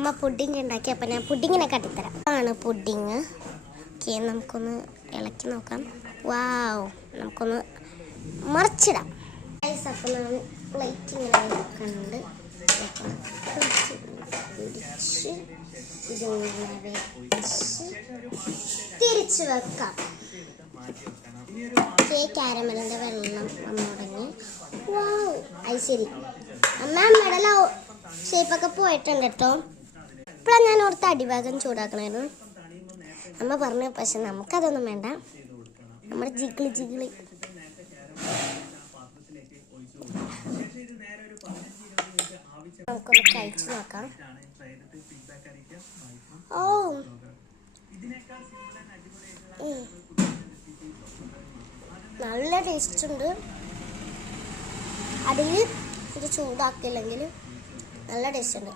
അമ്മ പുഡിങ് ഉണ്ടാക്കി. അപ്പം ഞാൻ പുഡിങ്ങിനെ കാട്ടിത്തരാം. ആണ് പുഡിങ്. ഓക്കെ, നമുക്കൊന്ന് ഇളക്കി നോക്കാം. വാവ്, നമുക്കൊന്ന് മറിച്ചിടാം. അപ്പം ഞാൻ പ്ലേറ്റ് ഇങ്ങനെ കണ്ട് പിടിച്ച് ഇതിങ്ങനെ വെച്ച് തിരിച്ച് വെക്കാം. കാരമലിൻ്റെ വെള്ളം വന്നു തുടങ്ങി. വാവ്, അത് ശരി. അമ്മയുടെ ഷേപ്പൊക്കെ പോയിട്ടുണ്ട് കേട്ടോ. ഇപ്പോഴാണ് ഞാൻ ഓർത്ത് അടിഭാഗം ചൂടാക്കണമായിരുന്നു. അമ്മ പറഞ്ഞു, പക്ഷെ നമുക്കതൊന്നും വേണ്ട. നമ്മുടെ ജിഗിളി നമുക്കൊന്ന് കഴിച്ചു നോക്കാം. ഓ, നല്ല ടേസ്റ്റ് ഉണ്ട്. അതിൽ ഇത് ചൂടാക്കിയില്ലെങ്കിൽ നല്ല ടേസ്റ്റ് ഉണ്ട്.